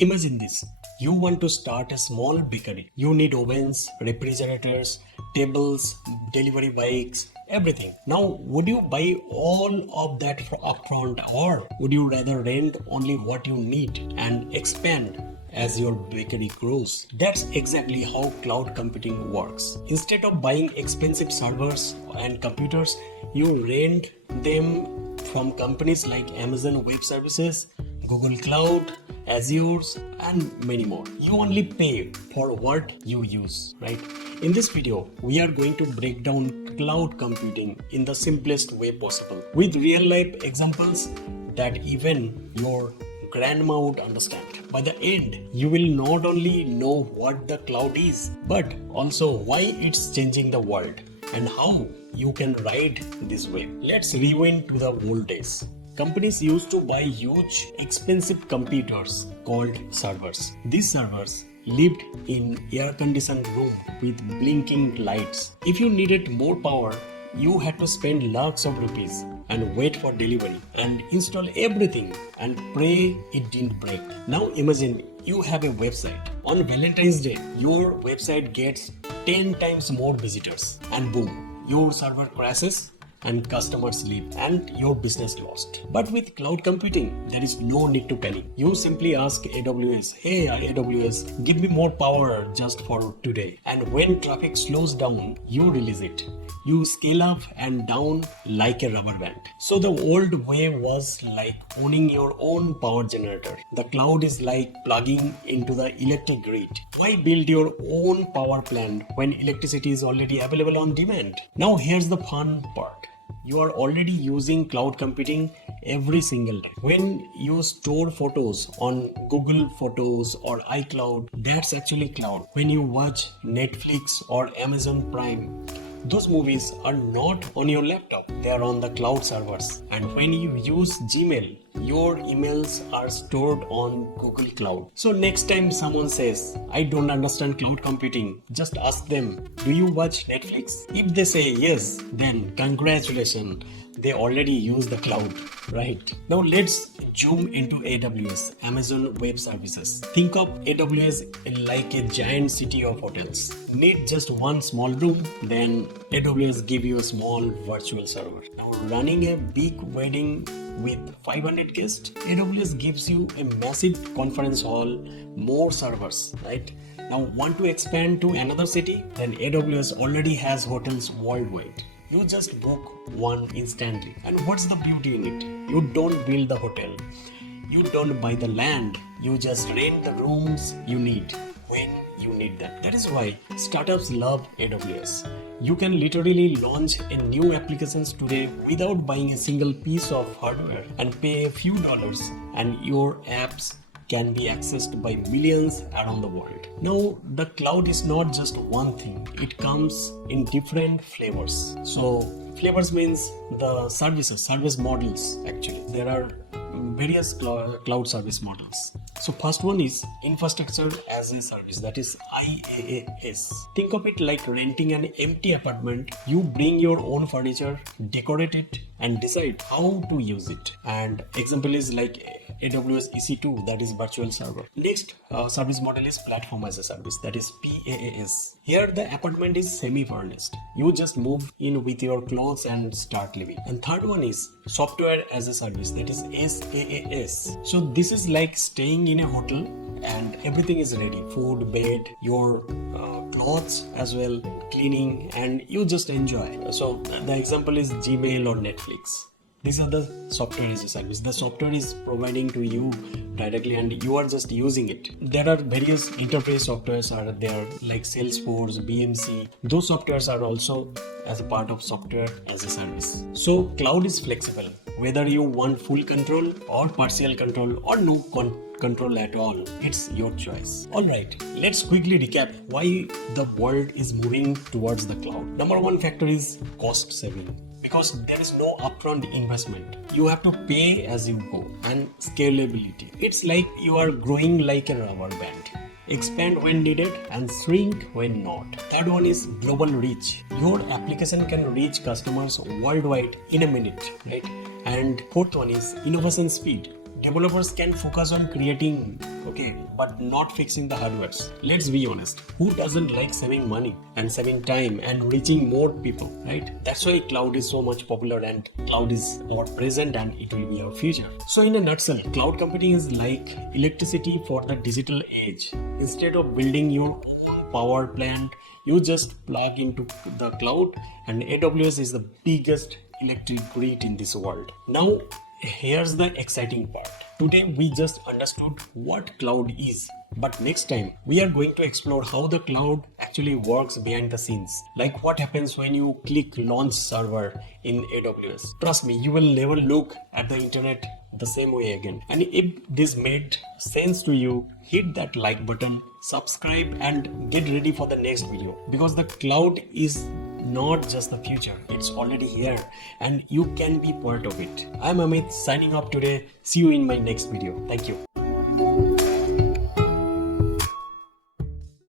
Imagine this. You want to start a small bakery. You need ovens, refrigerators, tables, delivery bikes, everything. Now, would you buy all of that upfront, or would you rather rent only what you need and expand as your bakery grows? That's exactly how cloud computing works. Instead of buying expensive servers and computers, you rent them from companies like Amazon Web Services, Google Cloud, Azure, and many more. You only pay for what you use, right? In this video, we are going to break down cloud computing in the simplest way possible with real life examples that even your grandma would understand. By the end, you will not only know what the cloud is, but also why it's changing the world and how you can ride this wave. Let's rewind to the old days. Companies used to buy huge, expensive computers called servers. These servers lived in air-conditioned room with blinking lights. If you needed more power, you had to spend lakhs of rupees and wait for delivery and install everything and pray it didn't break. Now imagine you have a website. On Valentine's Day, your website gets 10 times more visitors and boom, your server crashes and customers leave and your business lost. But with cloud computing, there is no need to panic. You simply ask AWS, hey AWS, give me more power just for today. And when traffic slows down, you release it. You scale up and down like a rubber band. So the old way was like owning your own power generator. The cloud is like plugging into the electric grid. Why build your own power plant when electricity is already available on demand? Now here's the fun part. You are already using cloud computing every single day. When you store photos on Google Photos or iCloud, that's actually cloud. When you watch Netflix or Amazon Prime, those movies are not on your laptop, they are on the cloud servers. And when you use Gmail, your emails are stored on Google Cloud. So next time someone says, I don't understand cloud computing, just ask them, do you watch Netflix? If they say yes, then congratulations, they already use the cloud, right? Now let's zoom into AWS, Amazon Web Services. Think of AWS like a giant city of hotels. Need just one small room, then AWS give you a small virtual server. Now running a big wedding with 500 guests, AWS gives you a massive conference hall, more servers, right? Now want to expand to another city? Then AWS already has hotels worldwide. You just book one instantly. And what's the beauty in it? You don't build the hotel. You don't buy the land. You just rent the rooms you need when you need them. That is why startups love AWS. You can literally launch a new applications today without buying a single piece of hardware and pay a few dollars, and your apps can be accessed by millions around the world. Now, the cloud is not just one thing. It comes in different flavors. So, flavors means the service models actually. There are various cloud service models. So first one is infrastructure as a service, that is IaaS. Think of it like renting an empty apartment. You bring your own furniture, decorate it, and decide how to use it. And example is like AWS EC2, that is virtual server. Next service model is platform as a service, that is PaaS. Here the apartment is semi-furnished. You just move in with your clothes and start living. And third one is software as a service, that is SaaS. So this is like staying in a hotel and everything is ready, food, bed, your clothes as well, cleaning, and you just enjoy. So the example is Gmail or Netflix. These are the software as a service. The software is providing to you directly and you are just using it. There are various interface softwares are there like Salesforce, BMC. Those softwares are also as a part of software as a service. So cloud is flexible. Whether you want full control or partial control or no control at all, it's your choice. Alright, let's quickly recap why the world is moving towards the cloud. Number one factor is cost saving. Because there is no upfront investment. You have to pay as you go. And scalability. It's like you are growing like a rubber band. Expand when needed and shrink when not. Third one is global reach. Your application can reach customers worldwide in a minute, right? And fourth one is innovation speed. developers can focus on creating, okay, but not fixing the hardwares. Let's be honest, who doesn't like saving money and saving time and reaching more people, right? That's why cloud is so much popular, and cloud is our present and it will be our future. So in a nutshell, cloud computing is like electricity for the digital age. Instead of building your own power plant, you just plug into the cloud, and AWS is the biggest electric grid in this world. Now here's the exciting part. Today we just understood what cloud is, but next time we are going to explore how the cloud actually works behind the scenes. Like what happens when you click launch server in AWS. Trust me, you will never look at the internet the same way again. And if this made sense to you, hit that like button, subscribe, and get ready for the next video, because the cloud is not just the future, it's already here and you can be part of it. I'm Amit, signing off today. See you in my next video. Thank you.